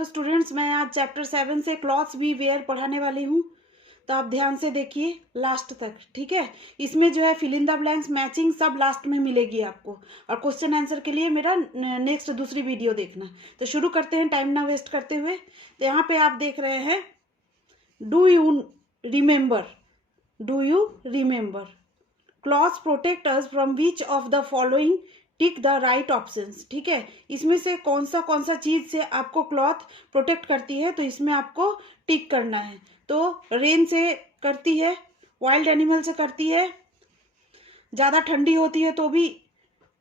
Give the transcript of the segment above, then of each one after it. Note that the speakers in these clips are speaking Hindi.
हेलो स्टूडेंट्स, मैं आज चैप्टर 7 से क्लॉथ्स वी वेयर पढ़ाने वाली हूँ। तो आप ध्यान से देखिए लास्ट तक, ठीक है। इसमें जो है fill in the blanks, matching सब लास्ट में मिलेगी आपको। और क्वेश्चन आंसर के लिए मेरा नेक्स्ट दूसरी वीडियो देखना। तो शुरू करते हैं टाइम ना वेस्ट करते हुए। तो यहाँ पे आप देख रहे हैं do you remember clothes protect us from which of the following, tick the right options. ठीक है, इसमें से कौन सा चीज से आपको क्लॉथ प्रोटेक्ट करती है, तो इसमें आपको टिक करना है। तो रेन से करती है, वाइल्ड एनिमल से करती है, ज़्यादा ठंडी होती है तो भी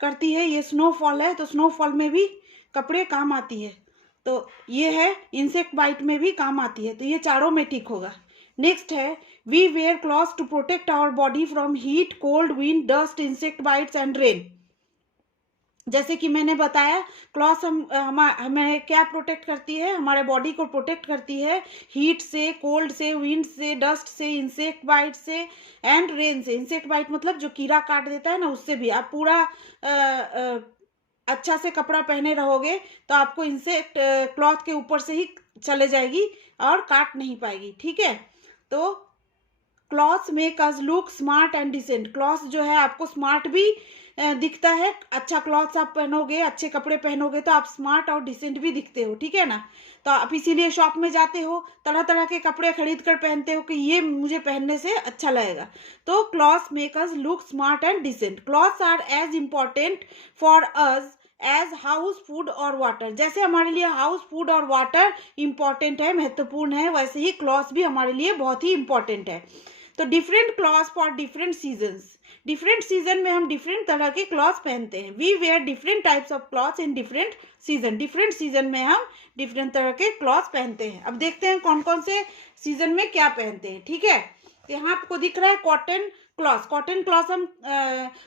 करती है, ये स्नोफॉल है तो स्नोफॉल में भी कपड़े काम आती है। तो ये है इंसेक्ट बाइट में भी काम आती है, तो ये चारों में टिक होगा। नेक्स्ट है we wear clothes to protect our body from heat, cold, wind, dust, insect bites and rain. जैसे कि मैंने बताया क्लॉथ्स हमें क्या प्रोटेक्ट करती है, हमारे बॉडी को प्रोटेक्ट करती है हीट से, कोल्ड से, विंड से, डस्ट से, इंसेक्ट बाइट से एंड रेन से। इंसेक्ट बाइट मतलब जो कीड़ा काट देता है ना, उससे भी। आप पूरा अच्छा से कपड़ा पहने रहोगे तो आपको इंसेक्ट क्लॉथ के ऊपर से ही चले जाएगी और काट नहीं पाएगी, ठीक है। तो clothes make us look smart and decent. Clothes जो है आपको स्मार्ट भी दिखता है। अच्छा क्लॉथ्स आप पहनोगे, अच्छे कपड़े पहनोगे तो आप स्मार्ट और डिसेंट भी दिखते हो, ठीक है ना। तो आप इसीलिए शॉप में जाते हो, तरह तरह के कपड़े खरीद कर पहनते हो कि ये मुझे पहनने से अच्छा लगेगा। तो clothes make us look smart and decent. Clothes are as important for us as house, food और वाटर। जैसे हमारे लिए हाउस, फूड और वाटर इंपॉर्टेंट है, महत्वपूर्ण है, वैसे ही क्लॉथ्स भी हमारे लिए बहुत ही इंपॉर्टेंट है। तो different clothes for different seasons. Different season में हम डिफरेंट तरह के क्लॉथ्स पहनते हैं। We wear different types of clothes in different season. Different season में हम डिफरेंट तरह के क्लॉथ्स पहनते हैं। अब देखते हैं कौन कौन से सीजन में क्या पहनते हैं, ठीक है। तो यहाँ आपको दिख रहा है कॉटन क्लॉथ्स। कॉटन क्लॉथ्स हम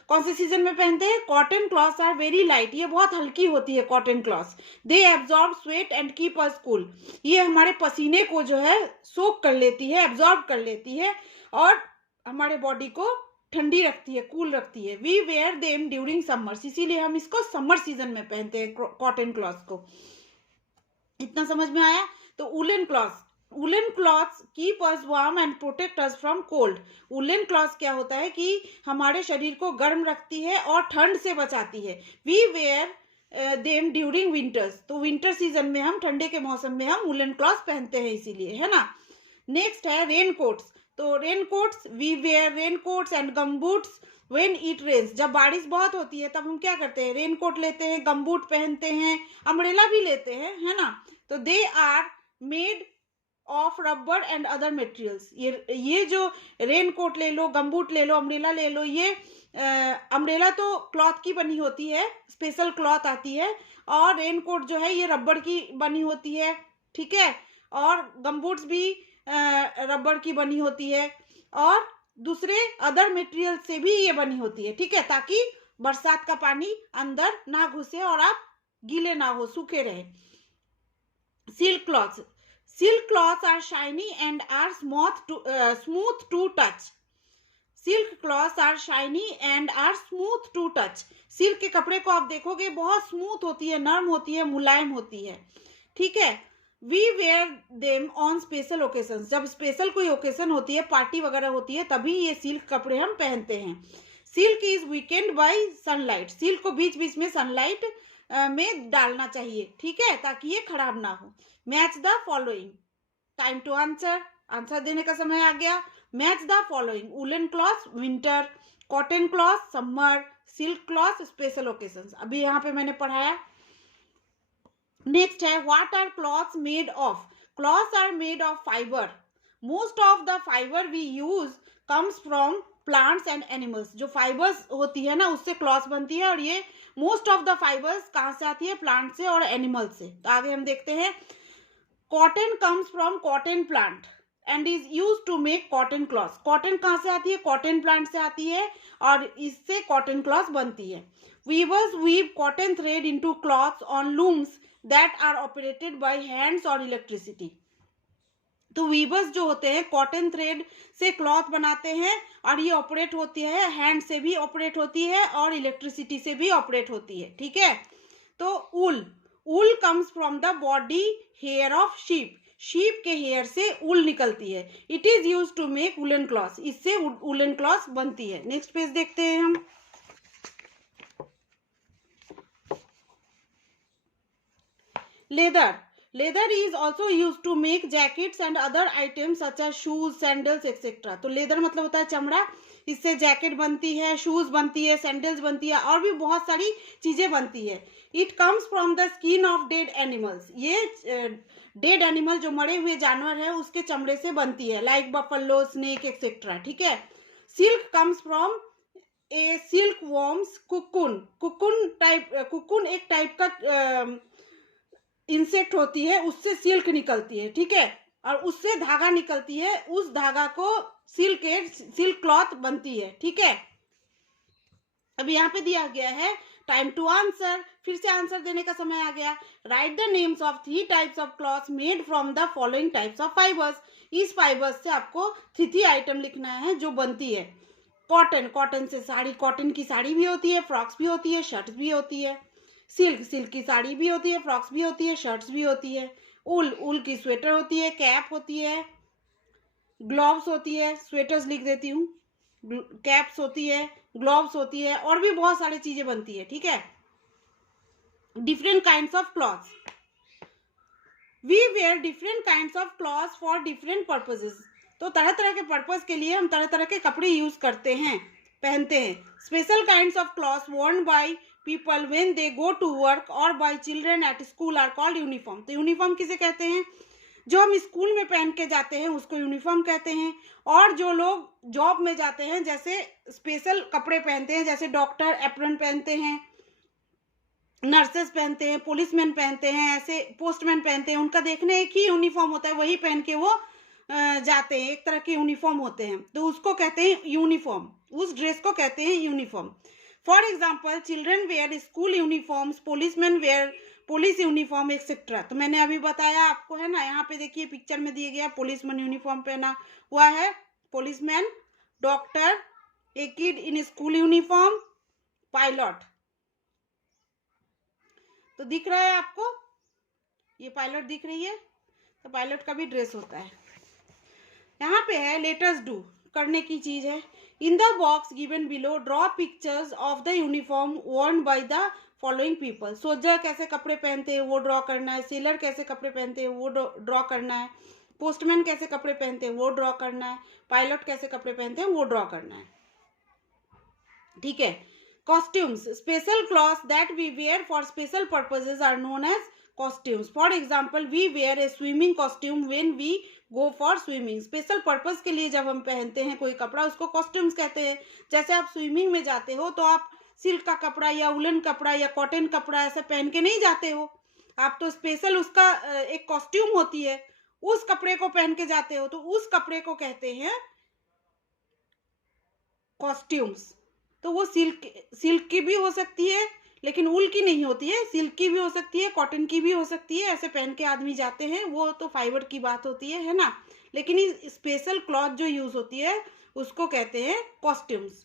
कौन से सीजन में पहनते हैं? Cotton clothes are very light. ये बहुत हल्की होती है cotton clothes. They absorb sweat and keep us cool. ये हमारे पसीने को जो है सोक कर लेती है, एब्जॉर्ब कर लेती है और हमारे बॉडी को ठंडी रखती है, कूल रखती है। We wear them during summers. इसीलिए हम इसको समर सीजन में पहनते हैं कॉटन क्लॉथ्स को। इतना समझ में आया? तो woollen clothes keep us warm and protect us from cold. Woollen clothes क्या होता है कि हमारे शरीर को गर्म रखती है और ठंड से बचाती है। We wear them during winters. तो विंटर सीजन में हम, ठंडे के मौसम में हम वुलन क्लॉथ्स पहनते हैं, इसीलिए, है ना। नेक्स्ट है रेन कोट्स। तो rain coats, we wear rain coats and gumboots when it rains. जब बारिश बहुत होती है तब हम क्या करते हैं? रेन कोट लेते हैं, गमबूट पहनते हैं, अम्ब्रेला भी लेते हैं, है ना। तो they are made of rubber and other materials. ये जो रेन कोट ले लो, गमबूट ले लो, अम्ब्रेला ले लो, ये अम्ब्रेला तो क्लॉथ की बनी होती है, स्पेशल क्लॉथ आती है। और रेन कोट जो है ये रबर की बनी होती है, ठीक है। और गमबूट्स भी रबर की बनी होती है और दूसरे अदर मटेरियल से भी ये बनी होती है, ठीक है, ताकि बरसात का पानी अंदर ना घुसे और आप गीले ना हो, सूखे रहे। Silk clothes are shiny and are smooth to touch. Silk clothes are shiny and are smooth to touch. Silk के कपड़े को आप देखोगे बहुत स्मूथ होती है, नर्म होती है, मुलायम होती है, ठीक है। We wear them on special occasion. जब स्पेशल कोई ओकेजन होती है, पार्टी वगैरह होती है, तभी ये सिल्क कपड़े हम पहनते हैं। Silk is weekend bye sunlight. Silk को बीच बीच में सनलाइट में डालना चाहिए, ठीक है, ताकि ये खराब ना हो। Match the following. Time to answer देने का समय आ गया। Match the following: woollen cloth winter, cotton cloth summer, silk cloth special occasion. अभी यहाँ पे मैंने पढ़ाया। नेक्स्ट है what are clothes made of. Clothes are made of fibre. Most of the fibre we use comes from plants and animals. जो फाइबर्स होती है ना, उससे क्लॉथ बनती है। और ये मोस्ट ऑफ द फाइबर्स कहाँ से आती है? प्लांट से और एनिमल से। तो आगे हम देखते हैं। Cotton comes from cotton plant and is use to make cotton cloth. Cotton कहाँ से आती है? कॉटन प्लांट से आती है और इससे कॉटन क्लॉथ बनती है। Weavers weave cotton thread into clothes on looms that are operated by hands और इलेक्ट्रिसिटी। तो वीवर्स जो होते हैं कॉटन थ्रेड से क्लॉथ बनाते हैं और ये ऑपरेट होती है, हैंड से भी ऑपरेट होती है और इलेक्ट्रिसिटी से भी ऑपरेट होती है, ठीक है। तो wool comes from the body hair of sheep, sheep के हेयर से ऊल निकलती है। It is use to make woollen cloth, इससे वुलन क्लॉथ बनती है। नेक्स्ट पेज देखते हैं हम। Leather, leather is also use to make jackets and other items such as shoes, sandals etcetera. तो लेदर मतलब होता है चमड़ा, इससे जैकेट बनती है, शूज बनती है, सैंडल्स बनती है, और भी बहुत सारी चीजें बनती है। It comes from the skin of dead animals, ये डेड एनिमल जो मरे हुए जानवर है उसके चमड़े से बनती है, लाइक बफलो, स्नेक एक्सेट्रा। ठीक है। Silk comes from A silk worms cocoon, cocoon एक टाइप का इंसेक्ट होती है, उससे सिल्क निकलती है। ठीक है। और उससे धागा निकलती है, उस धागा को सिल्क क्लॉथ बनती है। ठीक है। अब यहाँ पे दिया गया है टाइम टू आंसर, फिर से आंसर देने का समय आ गया। Right the names of 3 types of cloth made from the following types of fibres. इस फाइबर्स से आपको 3 आइटम लिखना है जो बनती है। कॉटन, कॉटन से साड़ी, कॉटन की साड़ी भी होती है, फ्रॉक्स भी होती है, शर्ट्स भी होती है। सिल्क, सिल्क की साड़ी भी होती है, फ्रॉक्स भी होती है, शर्ट्स भी होती है। ऊल, ऊल की स्वेटर होती है, कैप होती है, ग्लोव्स होती है, स्वेटर्स लिख देती हूँ, कैप्स होती है, ग्लोव्स होती है, और भी बहुत सारी चीजें बनती है। ठीक है। Different kinds of clothes, we wear different kinds of clothes for different purposes. तो तरह तरह के पर्पस के लिए हम तरह तरह के कपड़े यूज करते हैं, पहनते हैं। Special kinds of clothes worn by people when they go to work और by children at school are called uniform. तो यूनिफॉर्म किसे कहते हैं? जो हम स्कूल में पहन के जाते हैं उसको यूनिफॉर्म कहते हैं। और जो लोग जॉब में जाते हैं, जैसे स्पेशल कपड़े पहनते हैं, जैसे डॉक्टर एप्रन पहनते हैं, नर्सेस पहनते हैं, पुलिसमैन पहनते हैं, ऐसे पोस्टमैन पहनते हैं, उनका देखने एक ही यूनिफॉर्म होता है, वही पहन के वो जाते हैं, एक तरह के यूनिफॉर्म होते हैं, तो उसको कहते हैं यूनिफॉर्म, उस ड्रेस को कहते हैं uniform. For example children wear school uniforms, policeman wear police uniform etcetera. तो मैंने अभी बताया आपको, है ना, यहाँ पे देखिए पिक्चर में दिया गया पुलिसमैन यूनिफॉर्म पहना हुआ है, policeman, doctor, A kid in school uniform, pilot. तो दिख रहा है आपको, ये पायलट दिख रही है, तो पायलट का भी ड्रेस होता है। यहाँ पे है लेट अस डू, करने की चीज है। In the box given below draw pictures of the uniform worn by the following people. Soldier कैसे कपड़े पहनते हैं वो ड्रॉ करना है, सेलर कैसे कपड़े पहनते हैं वो ड्रॉ करना है, पोस्टमैन कैसे कपड़े पहनते हैं वो ड्रॉ करना है, पायलट कैसे कपड़े पहनते हैं वो ड्रॉ करना है। ठीक है। Costumes, special clothes that we wear for special purposes are known as costumes. For example we wear a swimming costume when we go for swimming. Special purpose के लिए जब हम पहनते हैं कोई कपड़ा उसको कॉस्ट्यूम्स कहते हैं। जैसे आप स्विमिंग में जाते हो तो आप सिल्क का कपड़ा या वुलन कपड़ा या कॉटन कपड़ा ऐसा पहन के नहीं जाते हो, आप तो स्पेशल उसका एक कॉस्ट्यूम होती है, उस कपड़े को पहन के जाते हो, तो उस कपड़े को कहते हैं कॉस्ट्यूम्स। तो वो सिल्क की भी हो सकती है लेकिन ऊल की नहीं होती है, सिल्क की भी हो सकती है, कॉटन की भी हो सकती है, ऐसे पहन के आदमी जाते हैं, वो तो फाइबर की बात होती है ना। लेकिन इस स्पेशल क्लॉथ जो यूज होती है उसको कहते हैं costumes.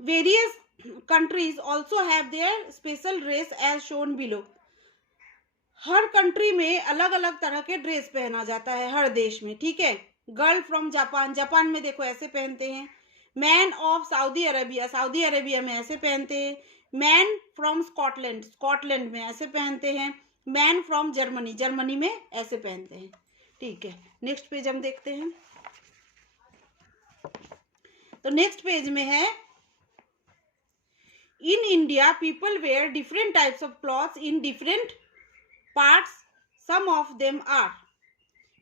Various countries also have their special dress as shown below. हर कंट्री में अलग अलग तरह के ड्रेस पहना जाता है, हर देश में। ठीक है। गर्ल फ्रॉम जापान, जापान में देखो ऐसे पहनते हैं। Man of Saudi Arabia, Saudi Arabia में ऐसे पहनते हैं। मैन फ्रॉम स्कॉटलैंड, स्कॉटलैंड में ऐसे पहनते हैं। मैन फ्रॉम जर्मनी, जर्मनी में ऐसे पहनते हैं। ठीक है। नेक्स्ट पेज हम देखते हैं। तो नेक्स्ट पेज में है in India people wear different types of clothes in different parts, some of them are.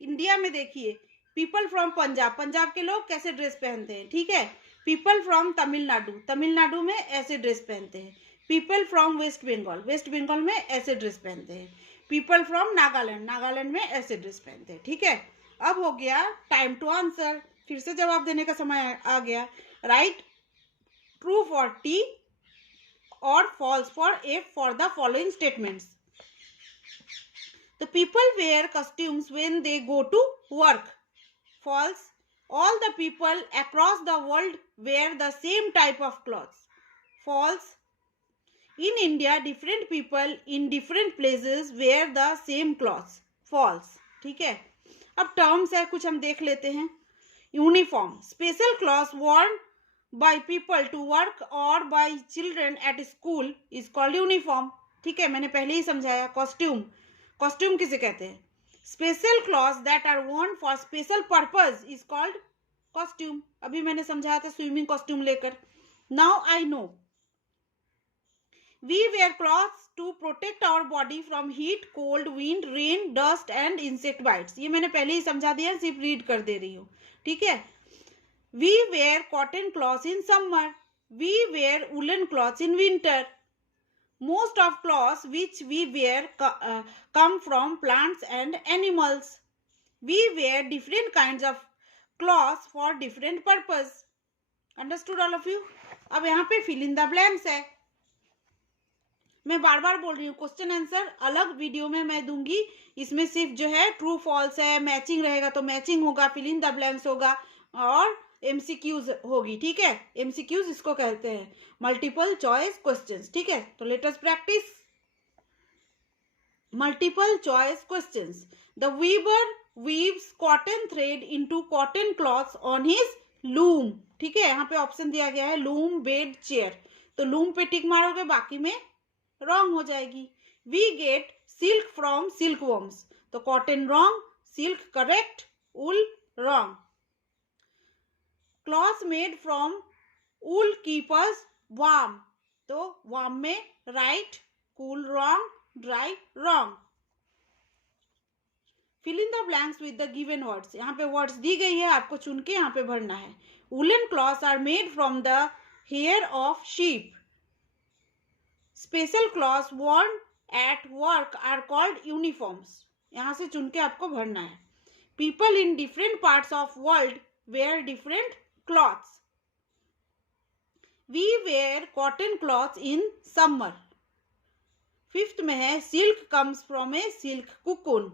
India में देखिए पीपल फ्रॉम पंजाब, पंजाब के लोग कैसे ड्रेस पहनते हैं। ठीक है। पीपल फ्रॉम तमिलनाडु, तमिलनाडु में ऐसे ड्रेस पहनते हैं। पीपल फ्रॉम वेस्ट बंगाल, वेस्ट बंगाल में ऐसे ड्रेस पहनते हैं। पीपल फ्रॉम नागालैंड, नागालैंड में ऐसे ड्रेस पहनते हैं। ठीक है। अब हो गया टाइम टू आंसर, फिर से जवाब देने का समय आ गया। राइट ट्रू फॉर टी और false for F for the following statements. The people wear costumes when they go to work. False. All the people across the world wear the same type of clothes. False. In India different people in different places wear the same clothes, false. ठीक है, अब टर्म्स है कुछ हम देख लेते हैं। Uniform, special clothes worn by people to work or by children at school is called uniform। ठीक है, मैंने पहले ही समझाया। कॉस्ट्यूम, कॉस्ट्यूम किसे कहते हैं? Special clothes that are worn for special purpose is called costume. अभी मैंने समझाया था स्विमिंग कॉस्ट्यूम लेकर। Now I know, we wear clothes to protect our body from heat, cold, wind, rain, dust and insect bites। ये मैंने पहले ही समझा दिया, सिर्फ रीड कर दे रही हूँ। ठीक है, we wear cotton cloths in summer, we wear woolen cloths in winter। Most of clothes which we wear come from plants and animals। We wear different kinds of cloths for different purpose। Understood all of you? अब यहाँ पे fill in the blanks है। मैं बार बार बोल रही हूँ, क्वेश्चन आंसर अलग वीडियो में मैं दूंगी। इसमें सिर्फ जो है ट्रू फॉल्स है, मैचिंग रहेगा तो मैचिंग होगा, फिल इन द ब्लैंक्स होगा और एमसीक्यूज होगी। ठीक है, एमसीक्यूज इसको कहते हैं, मल्टीपल चॉइस क्वेश्चंस। ठीक है, तो let us practise multiple choice questions. The weaver weaves cotton thread into cotton clothes on his loom. ठीक है, यहाँ पे ऑप्शन दिया गया है लूम, बेड, चेयर। तो लूम पे टिक मारोगे, बाकी में रॉन्ग हो जाएगी। We get silk from silk worms, तो cotton wrong, silk correct, wool wrong. Cloth made from wool keepers warm, तो वार्म में right, cool wrong, dry wrong. Fill in the blanks with the given words. यहाँ पे वर्ड्स दी गई है, आपको चुन के यहाँ पे भरना है। Woollen clothes are made from the hair of sheep. Special clothes worn at work are called uniforms। यहाँ से चुन के आपको भरना है। People in different parts of world wear different clothes। We wear cotton cloths in summer। Fifth में है silk comes from a silk cocoon।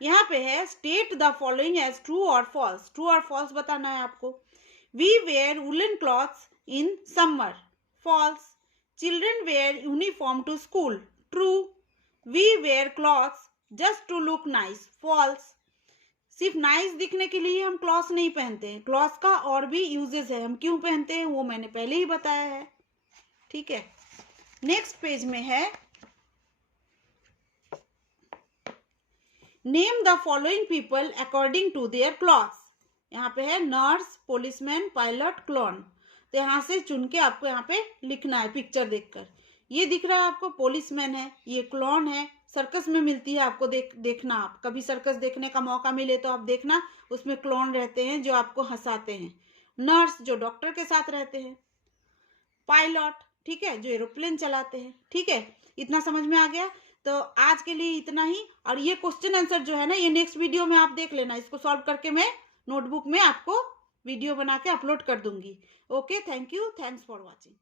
यहाँ पे है state the following as true or false। true or false बताना है आपको। We wear woolen cloths in summer। false। Children wear uniform to school। true। We wear clothes just to look nice। false। सिर्फ नाइस दिखने के लिए हम क्लॉथ्स नहीं पहनते हैं, क्लॉथ्स का और भी यूजेस है, हम क्यों पहनते हैं वो मैंने पहले ही बताया है। ठीक है, नेक्स्ट पेज में है name the following people according to their clothes. यहाँ पे है नर्स, पुलिसमैन, पायलट, क्लोन। तो यहाँ से चुन के आपको यहाँ पे लिखना है पिक्चर देखकर। ये दिख रहा है आपको, पुलिसमैन है, ये क्लोन है, सर्कस में मिलती है आपको, देखना आप कभी सर्कस देखने का मौका मिले तो आप देखना, उसमें क्लोन रहते हैं जो आपको हंसाते हैं। नर्स जो डॉक्टर के साथ रहते हैं। पायलट, ठीक है, जो एरोप्लेन चलाते हैं। ठीक है, इतना समझ में आ गया। तो आज के लिए इतना ही, और ये क्वेश्चन आंसर जो है ना, ये नेक्स्ट वीडियो में आप देख लेना, इसको सॉल्व करके मैं नोटबुक में आपको वीडियो बना के अपलोड कर दूंगी। Okay, thank you, thanks for watching.